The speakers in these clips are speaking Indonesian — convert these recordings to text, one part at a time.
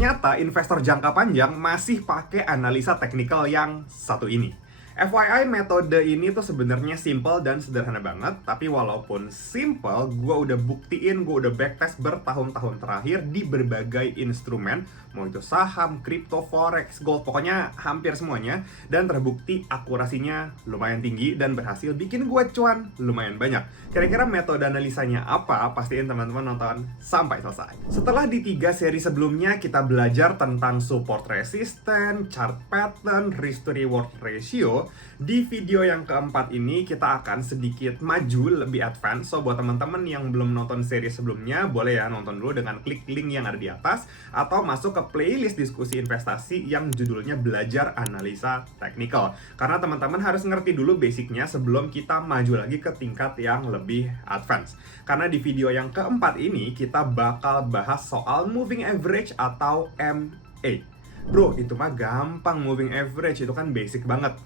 Ternyata investor jangka panjang masih pakai analisa teknikal yang satu ini. FYI, metode ini tuh sebenarnya simple dan sederhana banget, tapi walaupun simple, gue udah buktiin, gue udah backtest bertahun-tahun terakhir di berbagai instrumen, mau itu saham, kripto, forex, gold, pokoknya hampir semuanya, dan terbukti akurasinya lumayan tinggi dan berhasil bikin gue cuan lumayan banyak. Kira-kira metode analisanya apa? Pastiin teman-teman nonton sampai selesai. Setelah di 3 seri sebelumnya kita belajar tentang support resistance, chart pattern, risk to reward ratio, di video yang keempat ini kita akan sedikit maju, lebih advance. So buat teman-teman yang belum nonton seri sebelumnya, boleh ya nonton dulu dengan klik link yang ada di atas, atau masuk ke playlist diskusi investasi yang judulnya Belajar Analisa Teknikal. Karena teman-teman harus ngerti dulu basicnya sebelum kita maju lagi ke tingkat yang lebih advance. Karena di video yang keempat ini kita bakal bahas soal moving average atau MA. Bro, itu mah gampang moving average, itu kan basic banget.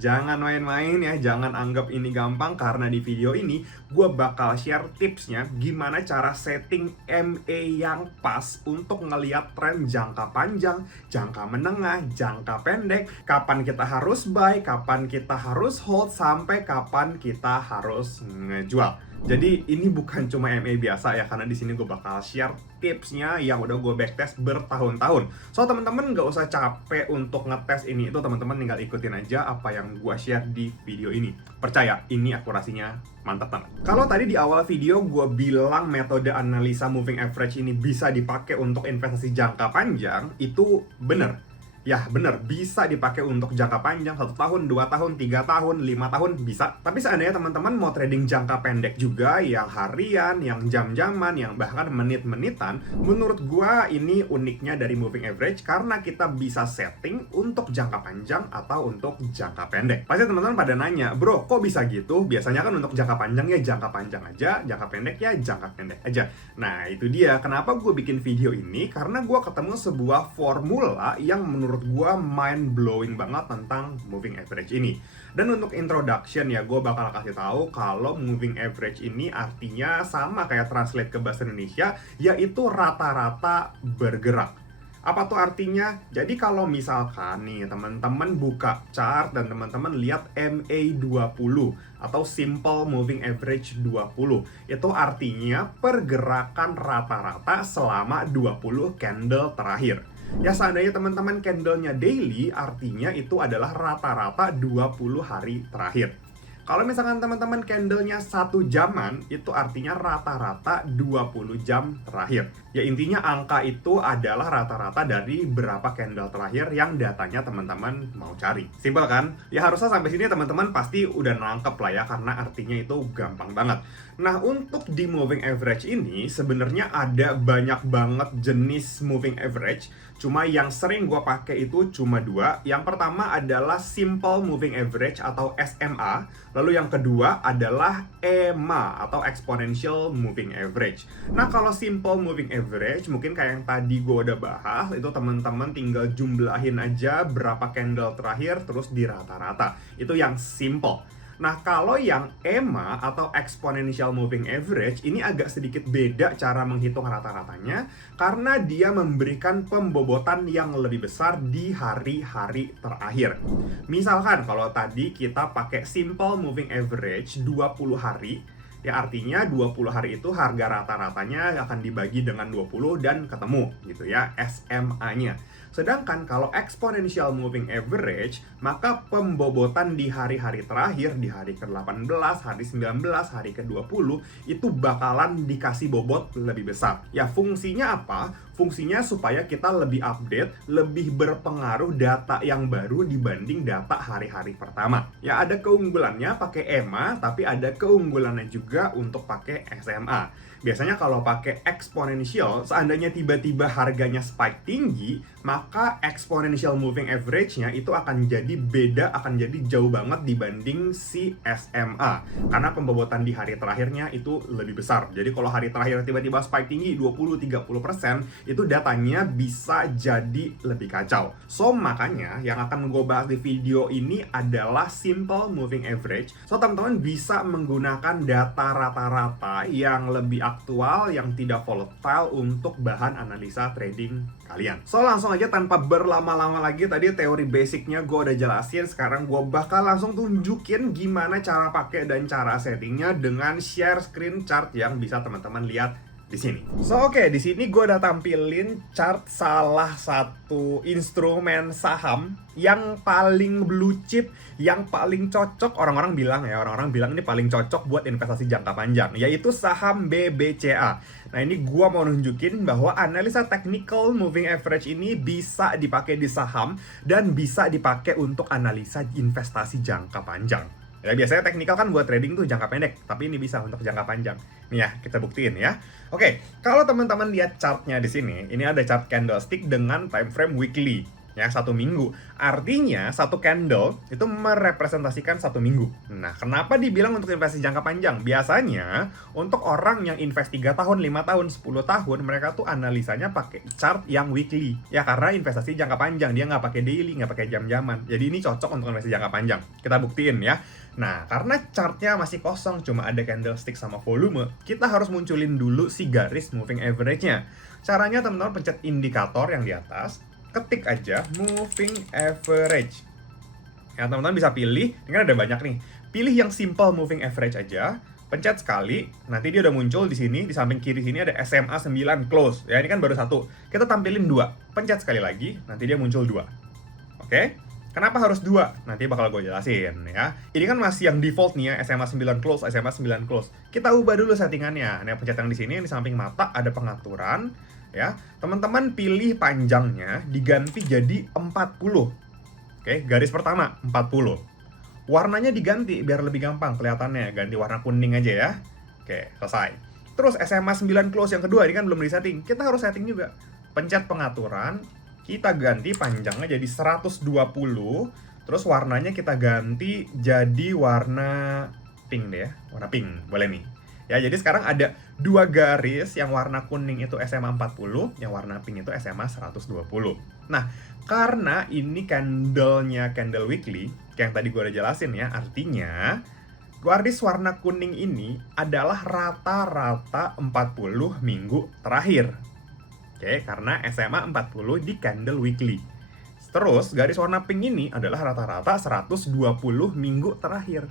Jangan main-main ya, jangan anggap ini gampang, karena di video ini gue bakal share tipsnya gimana cara setting MA yang pas untuk ngeliat tren jangka panjang, jangka menengah, jangka pendek, kapan kita harus buy, kapan kita harus hold, sampai kapan kita harus ngejual. Jadi ini bukan cuma MA biasa ya, karena di sini gue bakal share tipsnya yang udah gue backtest bertahun-tahun. So teman-teman nggak usah capek untuk ngetes ini, itu teman-teman tinggal ikutin aja apa yang gue share di video ini. Percaya, ini akurasinya mantap banget. Kalau tadi di awal video gue bilang metode analisa moving average ini bisa dipakai untuk investasi jangka panjang, itu bener. Ya bener, bisa dipakai untuk jangka panjang, 1 tahun, 2 tahun, 3 tahun, 5 tahun, bisa. Tapi seandainya teman-teman mau trading jangka pendek juga, yang harian, yang jam-jaman, yang bahkan menit-menitan, menurut gua ini uniknya dari moving average karena kita bisa setting untuk jangka panjang atau untuk jangka pendek. Pasti teman-teman pada nanya, bro kok bisa gitu? Biasanya kan untuk jangka panjang ya jangka panjang aja, jangka pendek ya jangka pendek aja. Nah itu dia, kenapa gue bikin video ini, karena gue ketemu sebuah formula yang menurut gue mind blowing banget tentang moving average ini. Dan untuk introduction ya, gue bakal kasih tahu kalau moving average ini artinya sama kayak translate ke bahasa Indonesia, yaitu rata-rata bergerak. Apa tuh artinya? Jadi kalau misalkan nih teman-teman buka chart dan teman-teman lihat MA20 atau Simple Moving Average 20, itu artinya pergerakan rata-rata selama 20 candle terakhir. Ya seandainya teman-teman candlenya daily, artinya itu adalah rata-rata 20 hari terakhir. Kalau misalkan teman-teman candlenya 1 jaman, itu artinya rata-rata 20 jam terakhir. Ya intinya angka itu adalah rata-rata dari berapa candle terakhir yang datanya teman-teman mau cari. Simpel kan? Ya harusnya sampai sini teman-teman pasti udah nangkep lah ya, karena artinya itu gampang banget. Nah untuk di moving average ini sebenarnya ada banyak banget jenis moving average. Cuma yang sering gue pakai itu cuma 2. Yang pertama adalah Simple Moving Average atau SMA. Lalu yang kedua adalah EMA atau Exponential Moving Average. Nah kalau Simple Moving Average mungkin kayak yang tadi gue udah bahas, itu teman-teman tinggal jumlahin aja berapa candle terakhir terus di rata-rata. Itu yang simple. Nah kalau yang EMA atau Exponential Moving Average ini agak sedikit beda cara menghitung rata-ratanya, karena dia memberikan pembobotan yang lebih besar di hari-hari terakhir. Misalkan kalau tadi kita pakai Simple Moving Average 20 hari, ya artinya 20 hari itu harga rata-ratanya akan dibagi dengan 20 dan ketemu gitu ya SMA-nya. Sedangkan kalau Exponential Moving Average, maka pembobotan di hari-hari terakhir, di hari ke-18, hari 19, hari ke-20, itu bakalan dikasih bobot lebih besar. Ya fungsinya apa? Fungsinya supaya kita lebih update, lebih berpengaruh data yang baru dibanding data hari-hari pertama. Ya ada keunggulannya pakai EMA, tapi ada keunggulannya juga untuk pakai SMA. Biasanya kalau pakai exponential, seandainya tiba-tiba harganya spike tinggi, maka exponential moving average-nya itu akan jadi beda, akan jadi jauh banget dibanding si SMA. Karena pembobotan di hari terakhirnya itu lebih besar. Jadi kalau hari terakhir tiba-tiba spike tinggi 20-30%, itu datanya bisa jadi lebih kacau. So makanya yang akan gue bahas di video ini adalah simple moving average. So teman-teman bisa menggunakan data rata-rata yang lebih aktual yang tidak volatile untuk bahan analisa trading kalian. So langsung aja tanpa berlama-lama lagi, tadi teori basicnya gue udah jelasin. Sekarang gue bakal langsung tunjukin gimana cara pakai dan cara settingnya dengan share screen chart yang bisa teman-teman lihat di sini. So oke, di sini gue udah tampilin chart salah satu instrumen saham yang paling blue chip, yang paling cocok orang-orang bilang ini paling cocok buat investasi jangka panjang, yaitu saham BBCA. Nah, ini gue mau nunjukin bahwa analisa technical moving average ini bisa dipakai di saham dan bisa dipakai untuk analisa investasi jangka panjang. Ya, biasanya teknikal kan buat trading tuh jangka pendek, tapi ini bisa untuk jangka panjang. Nih ya, kita buktiin ya. Oke, kalau teman-teman lihat chartnya di sini, ini ada chart candlestick dengan time frame weekly, ya, 1 minggu. Artinya, satu candle itu merepresentasikan 1 minggu. Nah, kenapa dibilang untuk investasi jangka panjang? Biasanya, untuk orang yang invest 3 tahun, 5 tahun, 10 tahun, mereka tuh analisanya pakai chart yang weekly. Ya, karena investasi jangka panjang, dia nggak pakai daily, nggak pakai jam-jaman. Jadi ini cocok untuk investasi jangka panjang. Kita buktiin ya. Nah, karena chartnya masih kosong, cuma ada candlestick sama volume, kita harus munculin dulu si garis moving average-nya. Caranya teman-teman pencet indikator yang di atas, ketik aja moving average. Ya, teman-teman bisa pilih, ini kan ada banyak nih. Pilih yang simple moving average aja, pencet sekali, nanti dia udah muncul di sini, di samping kiri sini ada SMA 9 close. Ya, ini kan baru 1. Kita tampilin 2. Pencet sekali lagi, nanti dia muncul 2. Oke? Kenapa harus 2? Nanti bakal gue jelasin ya. Ini kan masih yang default nih ya, SMA 9 close, SMA 9 close. Kita ubah dulu settingannya. Nah, pencet yang di sini, di samping mata ada pengaturan ya. Teman-teman pilih panjangnya diganti jadi 40. Oke, garis pertama 40. Warnanya diganti biar lebih gampang kelihatannya, ganti warna kuning aja ya. Oke, selesai. Terus SMA 9 close yang kedua, ini kan belum disetting. Kita harus setting juga. Pencet pengaturan, kita ganti panjangnya jadi 120, terus warnanya kita ganti jadi warna pink deh ya, warna pink, boleh nih. Ya, jadi sekarang ada 2 garis, yang warna kuning itu SMA 40, yang warna pink itu SMA 120. Nah, karena ini candle-nya candle weekly, kayak yang tadi gue udah jelasin ya, artinya garis warna kuning ini adalah rata-rata 40 minggu terakhir. Oke, karena SMA 40 di candle weekly. Terus, garis warna pink ini adalah rata-rata 120 minggu terakhir.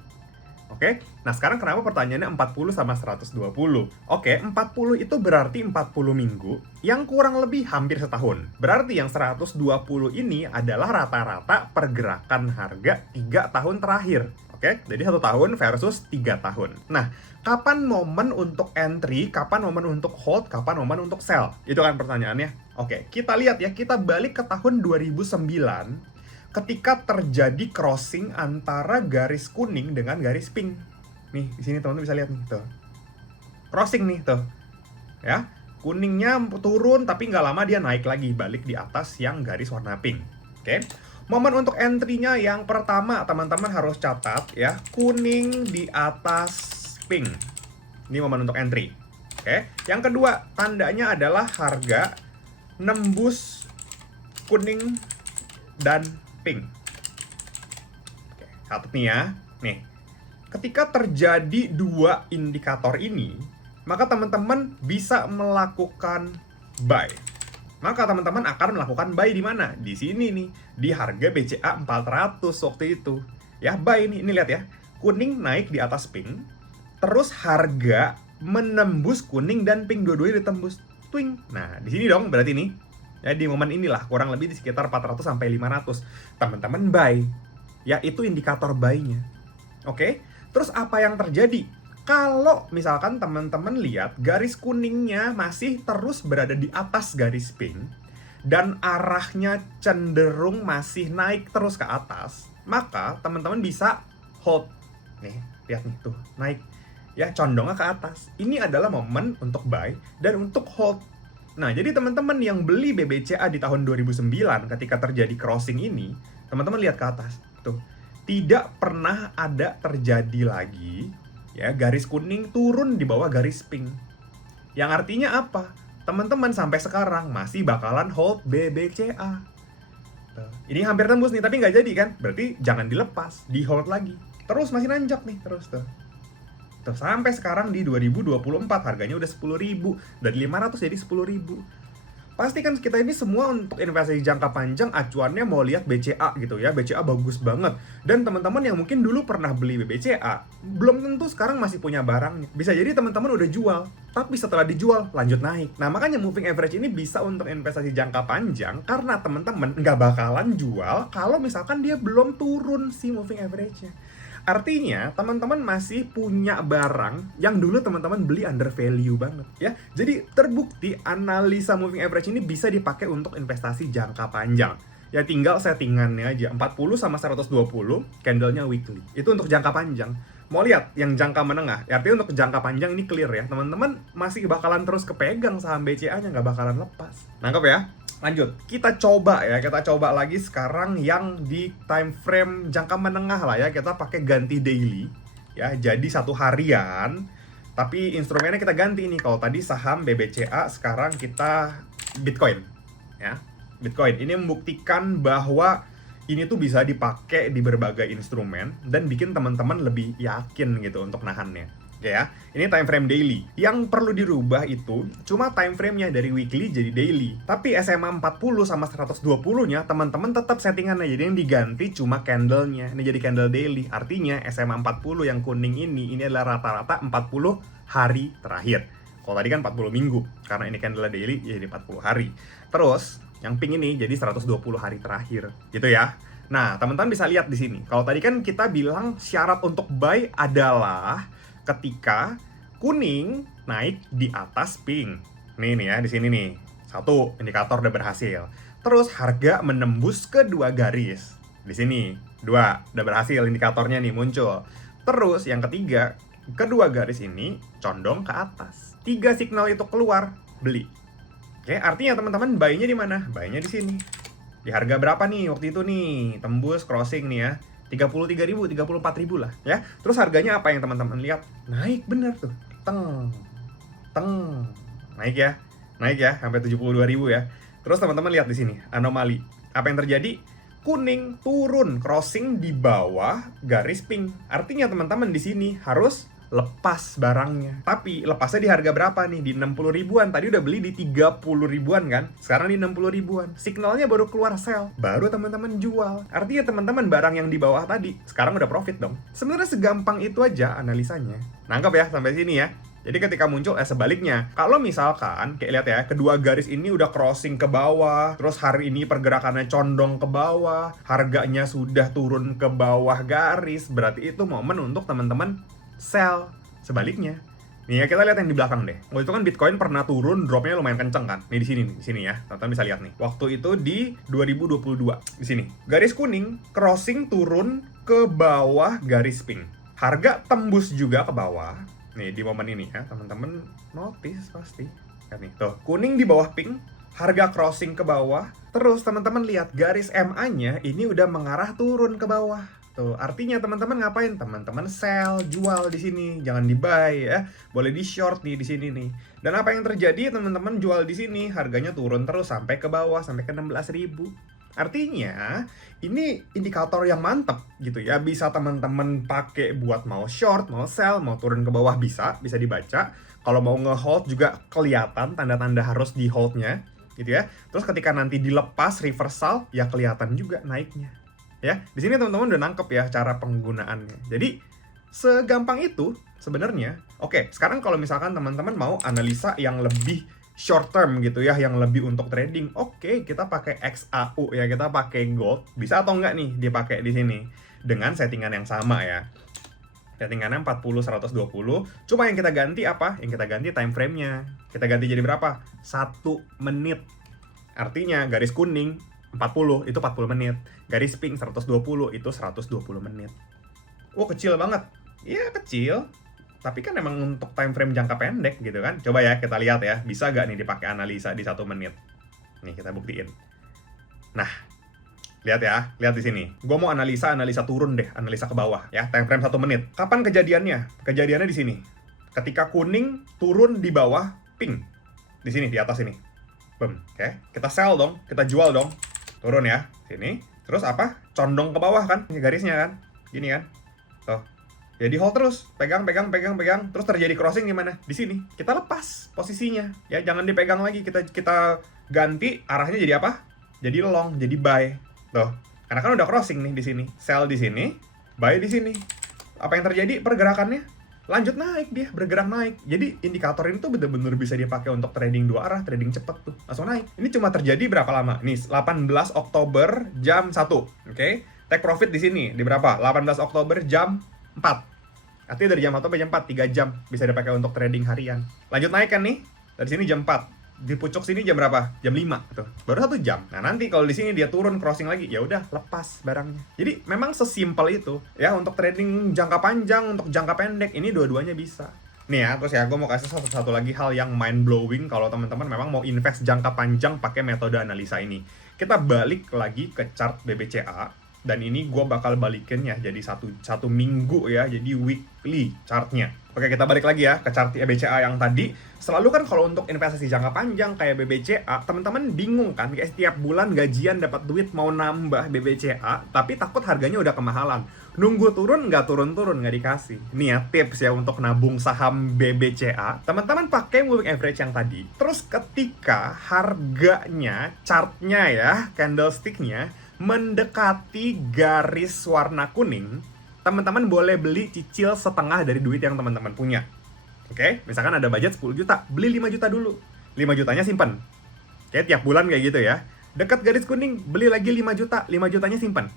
Oke, nah sekarang kenapa pertanyaannya 40 sama 120? Oke, 40 itu berarti 40 minggu yang kurang lebih hampir setahun. Berarti yang 120 ini adalah rata-rata pergerakan harga 3 tahun terakhir. Oke, jadi 1 tahun versus 3 tahun. Nah, kapan momen untuk entry, kapan momen untuk hold, kapan momen untuk sell? Itu kan pertanyaannya. Oke, kita lihat ya, kita balik ke tahun 2009 ketika terjadi crossing antara garis kuning dengan garis pink. Nih, di sini teman-teman bisa lihat nih, tuh. Crossing nih, tuh. Ya, kuningnya turun tapi nggak lama dia naik lagi, balik di atas yang garis warna pink. Oke. Momen untuk entry-nya yang pertama, teman-teman harus catat ya, kuning di atas pink. Ini momen untuk entry. Oke. Yang kedua, tandanya adalah harga nembus kuning dan pink. Oke, catat nih ya. Nih. Ketika terjadi 2 indikator ini, maka teman-teman bisa melakukan buy. Maka teman-teman akan melakukan buy di mana? Di sini nih, di harga BCA 400 waktu itu. Ya, buy ini lihat ya. Kuning naik di atas pink, terus harga menembus kuning dan pink, dua-duanya ditembus. Twing. Nah, di sini dong berarti nih. Ya, di momen inilah kurang lebih di sekitar 400 sampai 500. Teman-teman buy. Ya, itu indikator buy-nya. Oke? Terus apa yang terjadi? Kalau misalkan teman-teman lihat garis kuningnya masih terus berada di atas garis pink dan arahnya cenderung masih naik terus ke atas, maka teman-teman bisa hold. Nih, lihat nih tuh, naik. Ya, condongnya ke atas. Ini adalah momen untuk buy dan untuk hold. Nah, jadi teman-teman yang beli BBCA di tahun 2009 ketika terjadi crossing ini, teman-teman lihat ke atas. Tuh, tidak pernah ada terjadi lagi ya, garis kuning turun di bawah garis pink. Yang artinya apa? Teman-teman sampai sekarang masih bakalan hold BBCA. Ini hampir tembus nih, tapi nggak jadi kan? Berarti jangan dilepas, di hold lagi. Terus masih nanjak nih, terus tuh. Tuh, sampai sekarang di 2024 harganya udah 10.000, dari 500 jadi 10.000. Pasti kan kita ini semua untuk investasi jangka panjang acuannya mau lihat BCA gitu ya. BCA bagus banget. Dan teman-teman yang mungkin dulu pernah beli BCA, belum tentu sekarang masih punya barangnya. Bisa jadi teman-teman udah jual, tapi setelah dijual lanjut naik. Nah, makanya moving average ini bisa untuk investasi jangka panjang karena teman-teman nggak bakalan jual kalau misalkan dia belum turun si moving average-nya. Artinya, teman-teman masih punya barang yang dulu teman-teman beli under value banget ya. Jadi, terbukti analisa moving average ini bisa dipakai untuk investasi jangka panjang. Ya tinggal settingannya aja, 40 sama 120 candlenya weekly. Itu untuk jangka panjang. Mau lihat yang jangka menengah, ya artinya untuk jangka panjang ini clear ya. Teman-teman masih bakalan terus kepegang saham BCA-nya, nggak bakalan lepas. Nangkep ya? Lanjut, kita coba lagi sekarang yang di time frame jangka menengah lah ya. Kita pakai ganti daily ya, jadi 1 harian. Tapi instrumennya kita ganti nih. Kalau tadi saham BBCA, sekarang kita Bitcoin ya. Bitcoin ini membuktikan bahwa ini tuh bisa dipakai di berbagai instrumen dan bikin teman-teman lebih yakin gitu untuk nahannya. Oke ya, ini time frame daily. Yang perlu dirubah itu cuma time frame-nya dari weekly jadi daily. Tapi SMA 40 sama 120-nya teman-teman tetap settingannya. Jadi yang diganti cuma candle-nya. Ini jadi candle daily. Artinya SMA 40 yang kuning ini adalah rata-rata 40 hari terakhir. Kalau tadi kan 40 minggu. Karena ini candle daily jadi 40 hari. Terus yang pink ini jadi 120 hari terakhir. Gitu ya. Nah, teman-teman bisa lihat di sini. Kalau tadi kan kita bilang syarat untuk buy adalah ketika kuning naik di atas pink. Nih ya, di sini nih. 1, indikator udah berhasil. Terus harga menembus kedua garis. Di sini. 2, udah berhasil indikatornya nih muncul. Terus yang ketiga, kedua garis ini condong ke atas. 3 signal itu keluar, beli. Oke, artinya teman-teman buy-nya di mana? Buy-nya di sini. Di harga berapa nih waktu itu nih? Tembus crossing nih ya. 33.000, 34.000 lah ya. Terus harganya apa yang teman-teman lihat? Naik bener tuh. Teng. Naik ya sampai 72.000 ya. Terus teman-teman lihat di sini, anomali. Apa yang terjadi? Kuning turun, crossing di bawah garis pink. Artinya teman-teman di sini harus lepas barangnya. Tapi lepasnya di harga berapa nih? Di 60 ribuan. Tadi udah beli di 30 ribuan kan? Sekarang di 60 ribuan. Signalnya baru keluar sell. Baru teman-teman jual. Artinya teman-teman barang yang di bawah tadi sekarang udah profit dong. Sebenarnya segampang itu aja analisanya. Nangkep ya sampai sini ya? Jadi ketika muncul sebaliknya. Kalau misalkan kayak lihat ya, kedua garis ini udah crossing ke bawah, terus hari ini pergerakannya condong ke bawah, harganya sudah turun ke bawah garis, berarti itu momen untuk teman-teman sell. Sebaliknya nih ya, kita lihat yang di belakang deh. Waktu itu kan Bitcoin pernah turun, dropnya lumayan kenceng kan. Nih di sini ya, teman-teman bisa lihat nih. Waktu itu di 2022 di sini. Garis kuning crossing turun ke bawah garis pink. Harga tembus juga ke bawah. Nih di momen ini ya, teman-teman notice pasti. Kan nih, tuh kuning di bawah pink, harga crossing ke bawah. Terus teman-teman lihat garis MA-nya ini udah mengarah turun ke bawah. Tuh, artinya teman-teman ngapain? Teman-teman sell, jual di sini, jangan di buy ya. Boleh di short nih di sini nih. Dan apa yang terjadi? Teman-teman jual di sini, harganya turun terus sampai ke bawah, sampai ke 16.000. Artinya, ini indikator yang mantap gitu ya. Bisa teman-teman pakai buat mau short, mau sell, mau turun ke bawah bisa dibaca. Kalau mau nge-hold juga kelihatan tanda-tanda harus di hold-nya gitu ya. Terus ketika nanti dilepas reversal, ya kelihatan juga naiknya. Ya, di sini teman-teman udah nangkep ya cara penggunaannya. Jadi segampang itu sebenarnya. Oke, sekarang kalau misalkan teman-teman mau analisa yang lebih short term gitu ya, yang lebih untuk trading, oke, kita pakai XAU ya, kita pakai gold. Bisa atau enggak nih dipakai di sini dengan settingan yang sama ya. Settingannya 40 120. Cuma yang kita ganti apa? Yang kita ganti time frame-nya. Kita ganti jadi berapa? 1 menit. Artinya garis kuning 40 itu 40 menit. Garis pink 120 itu 120 menit. Kecil banget. Iya kecil. Tapi kan emang untuk time frame jangka pendek gitu kan. Coba ya kita lihat ya. Bisa gak nih dipakai analisa di 1 menit. Nih kita buktiin. Nah, lihat ya. Lihat di sini. Gue mau analisa turun deh. Analisa ke bawah ya. Time frame 1 menit. Kapan kejadiannya? Kejadiannya di sini. Ketika kuning turun di bawah pink. Di sini, di atas ini. Boom. Oke. Kita sell dong. Kita jual dong. Turun ya, sini. Terus apa? Condong ke bawah kan, ini garisnya kan. Gini kan. Tuh. Ya di hold terus, pegang, pegang, pegang, pegang, terus terjadi crossing di mana? Di sini. Kita lepas posisinya. Ya jangan dipegang lagi, kita ganti arahnya jadi apa? Jadi long, jadi buy. Tuh. Karena kan udah crossing nih di sini. Sell di sini, buy di sini. Apa yang terjadi? Pergerakannya lanjut naik, dia bergerak naik. Jadi indikator ini tuh bener-bener bisa dipakai untuk trading dua arah, trading cepet tuh, langsung naik. Ini cuma terjadi berapa lama? Nih, 18 Oktober jam 1. Oke. Take profit di sini di berapa? 18 Oktober jam 4. Artinya dari jam 1 sampai jam 4, 3 jam bisa dipakai untuk trading harian. Lanjut naik kan nih. Dari sini jam 4. Di pucuk sini jam berapa? Jam 5 tuh. Baru 1 jam. Nah, nanti kalau di sini dia turun crossing lagi, ya udah lepas barangnya. Jadi memang sesimpel itu ya untuk trading jangka panjang, untuk jangka pendek ini dua-duanya bisa. Nih ya, terus ya gue mau kasih satu lagi hal yang mind blowing kalau teman-teman memang mau invest jangka panjang pakai metode analisa ini. Kita balik lagi ke chart BBCA. Dan ini gue bakal balikin ya jadi satu minggu ya, jadi weekly chartnya. Oke, kita balik lagi ya ke chart BBCA yang tadi. Selalu kan kalau untuk investasi jangka panjang kayak BBCA, teman-teman bingung kan, kayak setiap bulan gajian dapat duit mau nambah BBCA, tapi takut harganya udah kemahalan. Nunggu turun nggak turun-turun, nggak dikasih. Ini ya tips ya untuk nabung saham BBCA. Teman-teman pakai moving average yang tadi. Terus ketika harganya, chartnya ya, candlesticknya mendekati garis warna kuning, teman-teman boleh beli cicil setengah dari duit yang teman-teman punya. Oke, misalkan ada budget 10 juta, beli 5 juta dulu. 5 jutanya simpen. Oke, tiap bulan kayak gitu ya. Dekat garis kuning, beli lagi 5 juta, 5 jutanya simpen.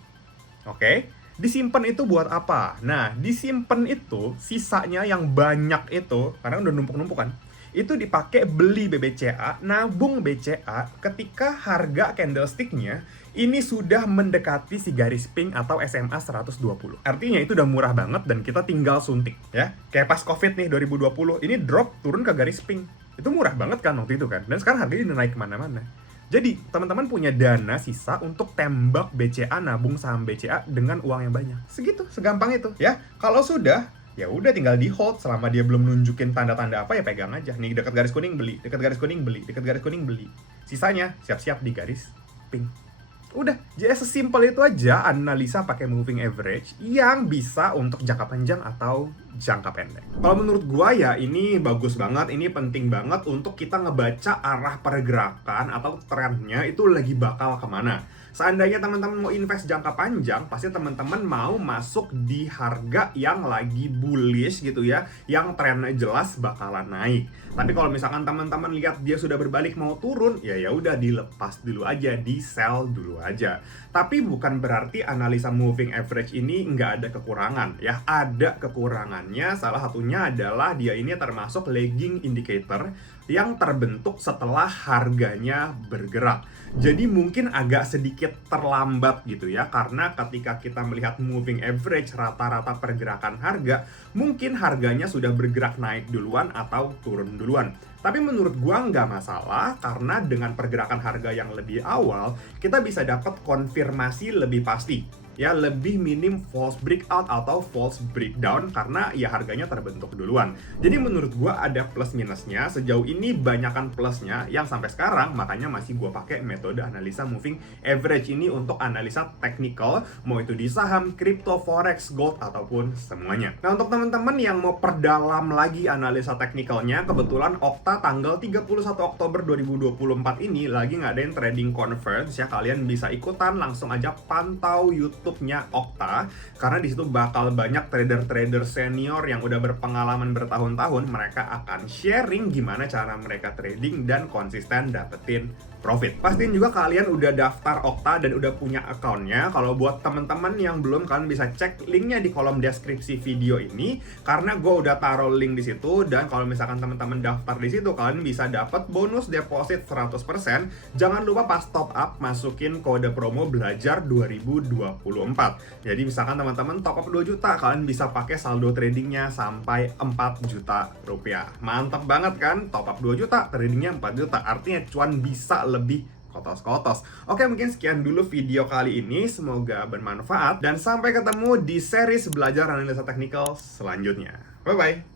Oke, disimpan itu buat apa? Nah, disimpan itu, sisanya yang banyak itu, karena udah numpuk-numpuk kan, itu dipakai beli BBCA, nabung BCA ketika harga candlesticknya ini sudah mendekati si garis pink atau SMA 120. Artinya itu udah murah banget dan kita tinggal suntik ya. Kayak pas Covid nih 2020, ini drop turun ke garis pink. Itu murah banget kan waktu itu kan. Dan sekarang harganya udah naik kemana-mana. Jadi teman-teman punya dana sisa untuk tembak BCA, nabung saham BCA dengan uang yang banyak. Segitu, segampang itu ya. Kalau sudah, ya udah tinggal di hold selama dia belum nunjukin tanda-tanda apa ya pegang aja. Nih dekat garis kuning beli, dekat garis kuning beli, dekat garis kuning beli. Sisanya siap-siap di garis pink. Udah, jadi sesimpel itu aja analisa pakai moving average yang bisa untuk jangka panjang atau jangka pendek. Kalau menurut gua ya ini bagus banget, ini penting banget untuk kita ngebaca arah pergerakan atau trennya itu lagi bakal kemana. Seandainya teman-teman mau invest jangka panjang, pasti teman-teman mau masuk di harga yang lagi bullish gitu ya, yang trennya jelas bakalan naik. Tapi kalau misalkan teman-teman lihat dia sudah berbalik mau turun, ya udah dilepas dulu aja, di sell dulu aja. Tapi bukan berarti analisa moving average ini nggak ada kekurangan ya, ada kekurangannya. Salah satunya adalah dia ini termasuk lagging indicator yang terbentuk setelah harganya bergerak. Jadi mungkin agak sedikit terlambat gitu ya, karena ketika kita melihat moving average rata-rata pergerakan harga, mungkin harganya sudah bergerak naik duluan atau turun duluan. Tapi menurut gua nggak masalah, karena dengan pergerakan harga yang lebih awal, kita bisa dapat konfirmasi lebih pasti. Ya, lebih minim false breakout atau false breakdown karena ya harganya terbentuk duluan. Jadi menurut gua ada plus minusnya. Sejauh ini banyakan plusnya yang sampai sekarang, makanya masih gua pakai metode analisa moving average ini untuk analisa teknikal, mau itu di saham, kripto, forex, gold ataupun semuanya. Nah, untuk teman-teman yang mau perdalam lagi analisa teknikalnya, kebetulan Okta tanggal 31 Oktober 2024 ini lagi ngadain trading conference ya. Kalian bisa ikutan, langsung aja pantau YouTube-nya Okta, karena di situ bakal banyak trader-trader senior yang udah berpengalaman bertahun-tahun. Mereka akan sharing gimana cara mereka trading dan konsisten dapetin profit. Pastiin juga kalian udah daftar Okta dan udah punya account-nya. Kalau buat teman-teman yang belum, kalian bisa cek linknya di kolom deskripsi video ini, karena gue udah taruh link di situ. Dan kalau misalkan teman-teman daftar di situ, kalian bisa dapat bonus deposit 100%. Jangan lupa pas top up masukin kode promo belajar 2024. Jadi misalkan teman-teman top up 2 juta, kalian bisa pakai saldo tradingnya sampai 4 juta rupiah. Mantap banget kan? Top up 2 juta, tradingnya 4 juta. Artinya cuan bisa lebih kotos-kotos. Oke, mungkin sekian dulu video kali ini. Semoga bermanfaat dan sampai ketemu di series belajar analisa teknikal selanjutnya. Bye-bye.